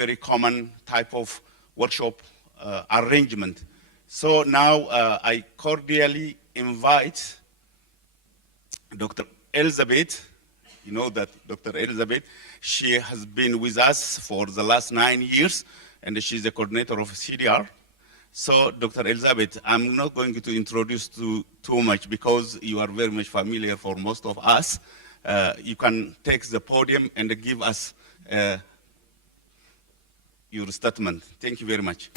very common type of workshop arrangement. So now I cordially invite Dr. Elisabeth. You know that Dr. Elisabeth, she has been with us for the last 9 years, and she's the coordinator of CDR. So, Dr. Elisabeth, I'm not going to introduce too much because you are very much familiar for most of us. You can take the podium and give us your statement. Thank you very much.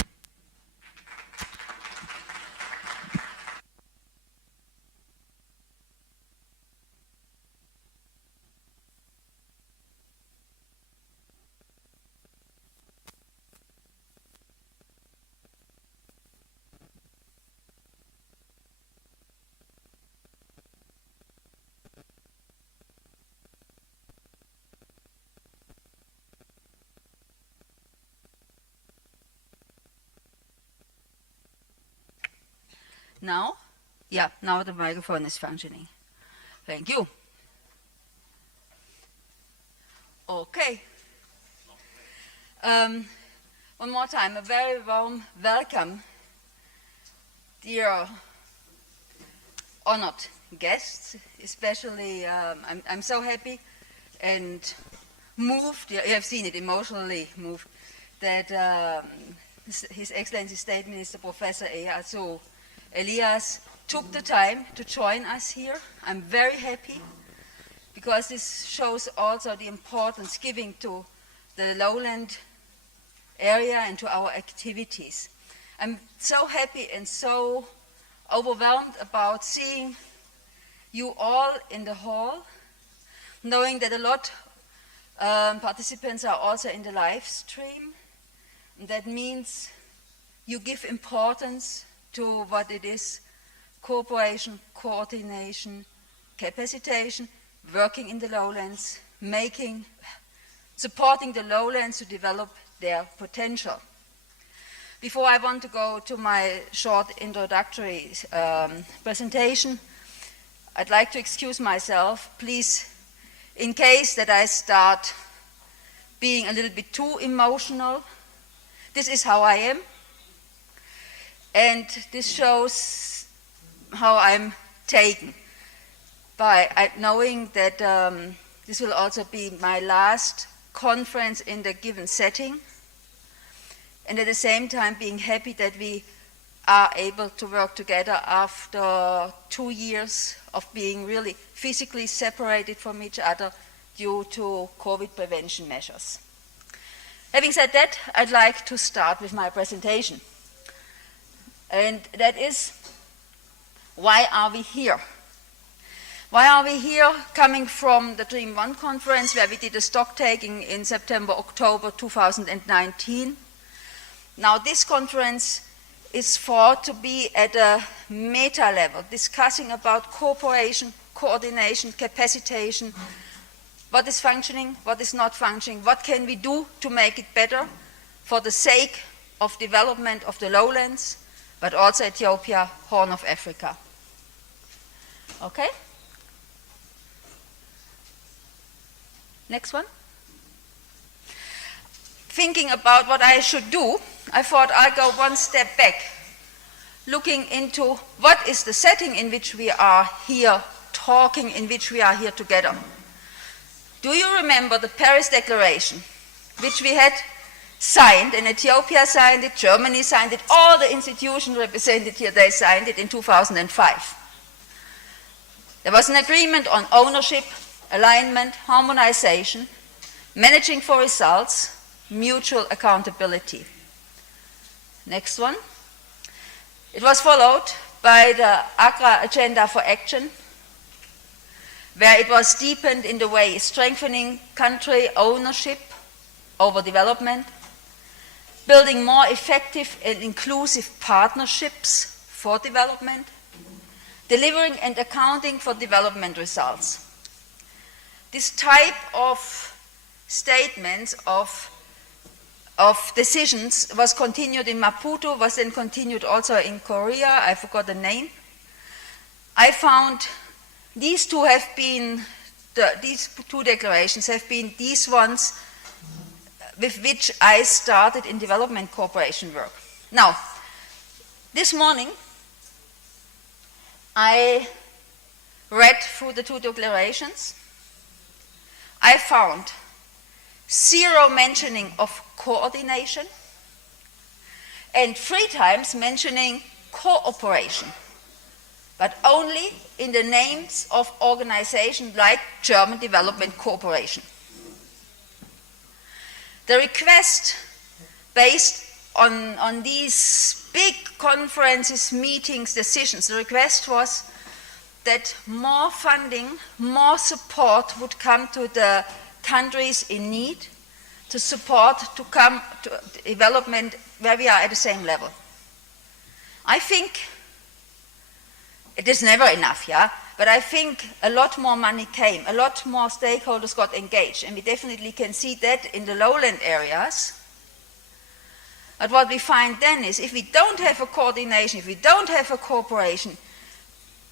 Now? Yeah, now the microphone is functioning. Thank you. Okay. One more time, a very warm welcome, dear honored guests. Especially, I'm so happy and moved, you have seen it, emotionally moved, that His Excellency State Minister Professor Eyaso Elias took the time to join us here. I'm very happy because this shows also the importance given to the lowland area and to our activities. I'm so happy and so overwhelmed about seeing you all in the hall, knowing that a lot participants are also in the live stream. That means you give importance to what it is: cooperation, coordination, capacitation, working in the lowlands, supporting the lowlands to develop their potential. Before I want to go to my short introductory presentation, I'd like to excuse myself, please, in case that I start being a little bit too emotional. This is how I am. And this shows how I'm taken by knowing that this will also be my last conference in the given setting, and at the same time being happy that we are able to work together after 2 years of being really physically separated from each other due to COVID prevention measures. Having said that, I'd like to start with my presentation. And that is, why are we here? Why are we here, coming from the Dream One conference where we did a stock taking in September, October 2019. Now this conference is thought to be at a meta level, discussing about cooperation, coordination, capacitation, what is functioning, what is not functioning, what can we do to make it better for the sake of development of the lowlands, but also Ethiopia, Horn of Africa. Okay? Next one. Thinking about what I should do, I thought I'd go one step back, looking into what is the setting in which we are here talking, in which we are here together. Do you remember the Paris Declaration, which we had signed, and Ethiopia signed it, Germany signed it, all the institutions represented here, they signed it in 2005. There was an agreement on ownership, alignment, harmonization, managing for results, mutual accountability. Next one. It was followed by the Akker Agenda for Action, where it was deepened in the way strengthening country ownership over development, building more effective and inclusive partnerships for development, delivering and accounting for development results. This type of statements, of decisions, was continued in Maputo, was then continued also in Korea. I forgot the name. I found these two have been, these two declarations have been these ones with which I started in development cooperation work. Now, this morning, I read through the two declarations. I found zero mentioning of coordination and 3 times mentioning cooperation, but only in the names of organizations like German Development Cooperation. The request based on these big conferences, meetings, decisions, the request was that more funding, more support would come to the countries in need to support to come to development where we are at the same level. I think it is never enough, yeah, but I think a lot more money came, a lot more stakeholders got engaged, and we definitely can see that in the lowland areas. But what we find then is if we don't have a coordination, if we don't have a cooperation,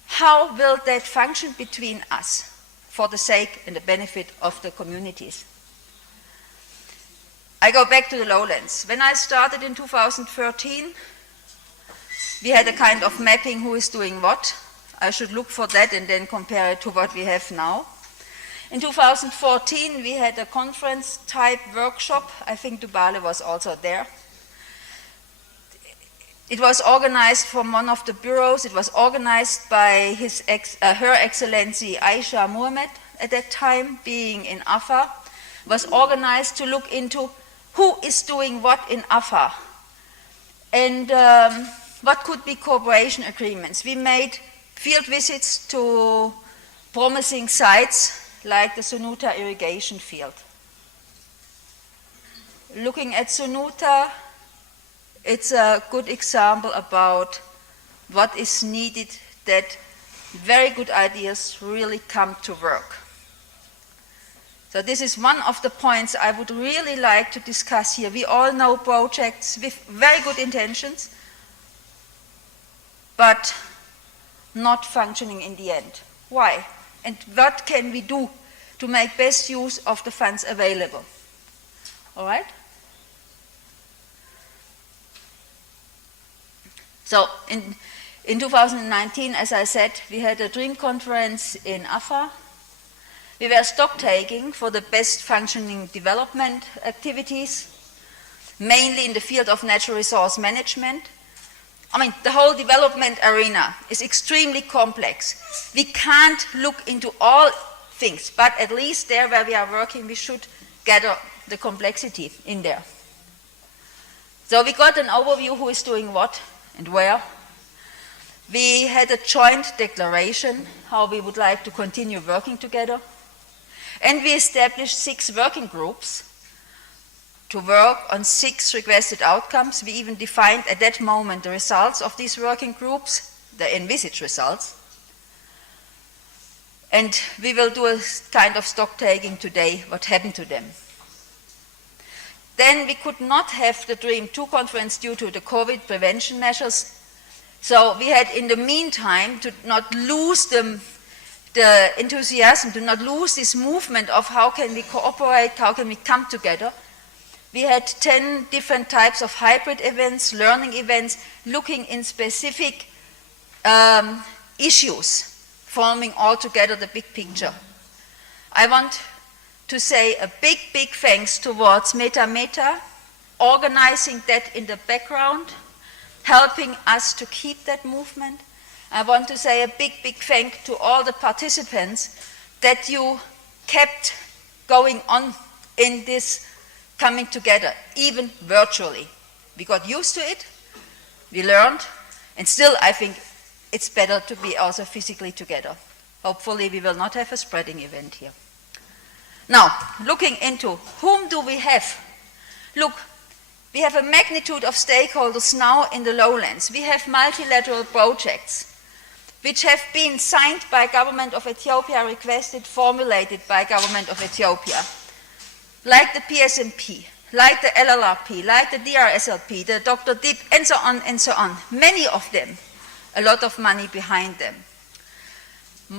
how will that function between us for the sake and the benefit of the communities? I go back to the lowlands. When I started in 2013, we had a kind of mapping who is doing what. I should look for that and then compare it to what we have now. In 2014, we had a conference-type workshop. I think Dubale was also there. It was organized from one of the bureaus. It was organized by Her Excellency Aisha Mohammed at that time, being in Afar. It was organized to look into who is doing what in Afar and what could be cooperation agreements. We made field visits to promising sites like the Sunuta irrigation field. Looking at Sunuta, it's a good example about what is needed that very good ideas really come to work. So this is one of the points I would really like to discuss here. We all know projects with very good intentions, but not functioning in the end. Why? And what can we do to make best use of the funds available? All right? So in 2019, as I said, we had a dream conference in Afar. We were stock taking for the best functioning development activities, mainly in the field of natural resource management. I mean, the whole development arena is extremely complex. We can't look into all things, but at least there where we are working, we should gather the complexity in there. So we got an overview who is doing what and where. We had a joint declaration how we would like to continue working together. And we established 6 working groups to work on 6 requested outcomes. We even defined at that moment the results of these working groups, the envisaged results. And we will do a kind of stock taking today, what happened to them. Then we could not have the Dream 2 conference due to the COVID prevention measures. So we had in the meantime to not lose the enthusiasm, to not lose this movement of how can we cooperate, how can we come together. We had 10 different types of hybrid events, learning events, looking in specific issues, forming all together the big picture. I want to say a big, big thanks towards Meta, organizing that in the background, helping us to keep that movement. I want to say a big, big thank to all the participants that you kept going on in this coming together, even virtually. We got used to it, we learned, and still I think it's better to be also physically together. Hopefully we will not have a spreading event here. Now, looking into whom do we have? Look, we have a magnitude of stakeholders now in the lowlands. We have multilateral projects which have been signed by government of Ethiopia, requested, formulated by government of Ethiopia, like the PSMP, like the LLRP, like the DRSLP, the Dr. DIP, and so on and so on. Many of them, a lot of money behind them.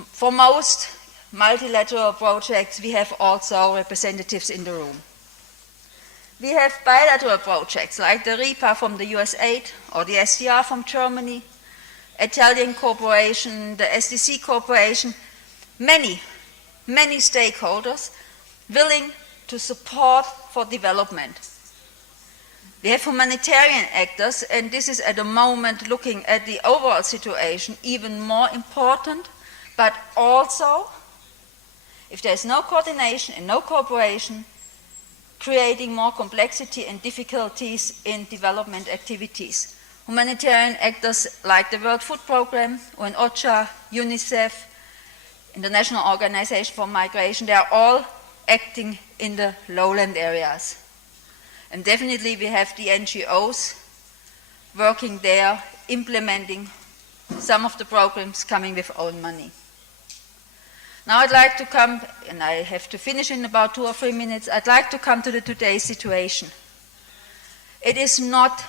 For most multilateral projects, we have also representatives in the room. we have bilateral projects like the RIPA from the USAID or the SDR from Germany, Italian Corporation, the SDC Corporation, many stakeholders willing to support for development. We have humanitarian actors, and this is at the moment, looking at the overall situation, even more important, but also, if there is no coordination and no cooperation, creating more complexity and difficulties in development activities. Humanitarian actors like the World Food Programme, OCHA, UNICEF, International Organization for Migration, they are all acting in the lowland areas. And definitely we have the NGOs working there, implementing some of the programs coming with own money. Now I'd like to come, and I have to finish in about 2 or 3 minutes, I'd like to come to the today's situation. It is not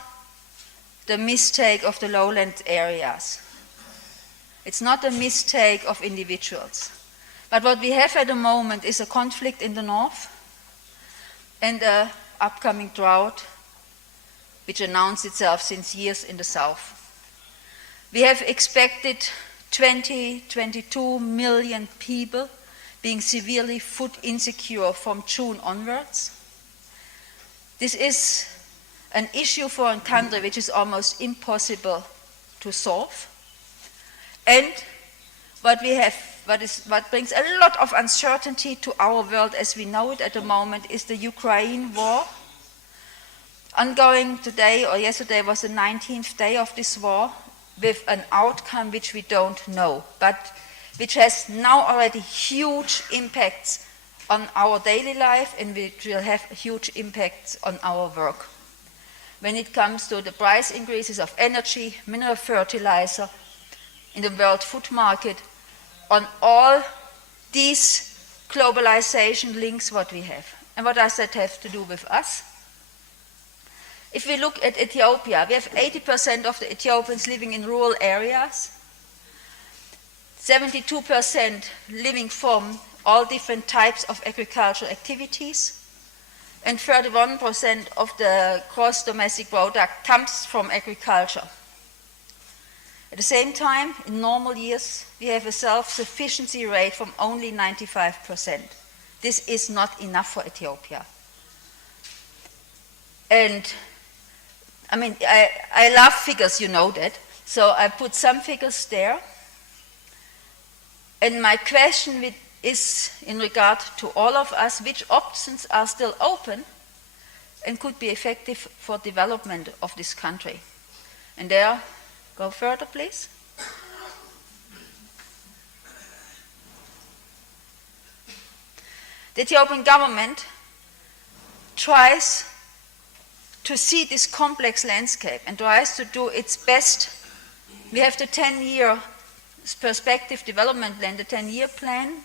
the mistake of the lowland areas. It's not a mistake of individuals. But what we have at the moment is a conflict in the north and an upcoming drought which announced itself since years in the south. We have expected 22 million people being severely food insecure from June onwards. This is an issue for a country which is almost impossible to solve. And what brings a lot of uncertainty to our world as we know it at the moment is the Ukraine war. Ongoing today or yesterday was the 19th day of this war with an outcome which we don't know, but which has now already huge impacts on our daily life and which will have huge impacts on our work. When it comes to the price increases of energy, mineral fertilizer, in the world food market, on all these globalization links what we have. And what does that have to do with us? If we look at Ethiopia, we have 80% of the Ethiopians living in rural areas, 72% living from all different types of agricultural activities, and 31% of the gross domestic product comes from agriculture. At the same time, in normal years, we have a self-sufficiency rate from only 95%. This is not enough for Ethiopia. And I mean, I love figures, you know that. So I put some figures there. And my question is in regard to all of us, which options are still open and could be effective for development of this country? And there, go further, please. The Ethiopian government tries to see this complex landscape and tries to do its best. We have the 10-year perspective development plan, the 10-year plan,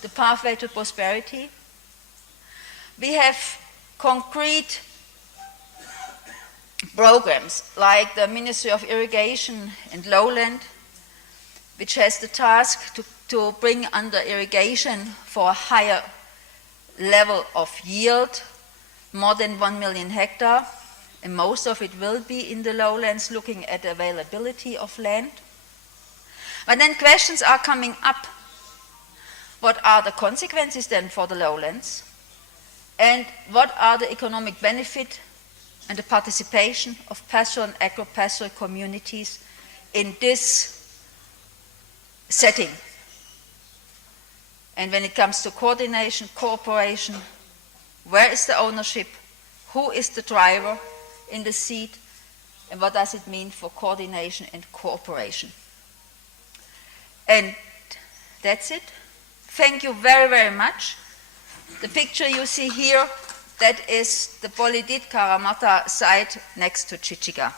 the pathway to prosperity. We have concrete programs like the Ministry of Irrigation and Lowland, which has the task to bring under irrigation for a higher level of yield, more than 1 million hectares, and most of it will be in the lowlands, looking at the availability of land. But then questions are coming up. What are the consequences then for the lowlands? And what are the economic benefit and the participation of pastoral and agro-pastoral communities in this setting? And when it comes to coordination, cooperation, where is the ownership? Who is the driver in the seat? And what does it mean for coordination and cooperation? And that's it. Thank you very, very much. The picture you see here, that is the Bolidit Karamata site next to Chichiga.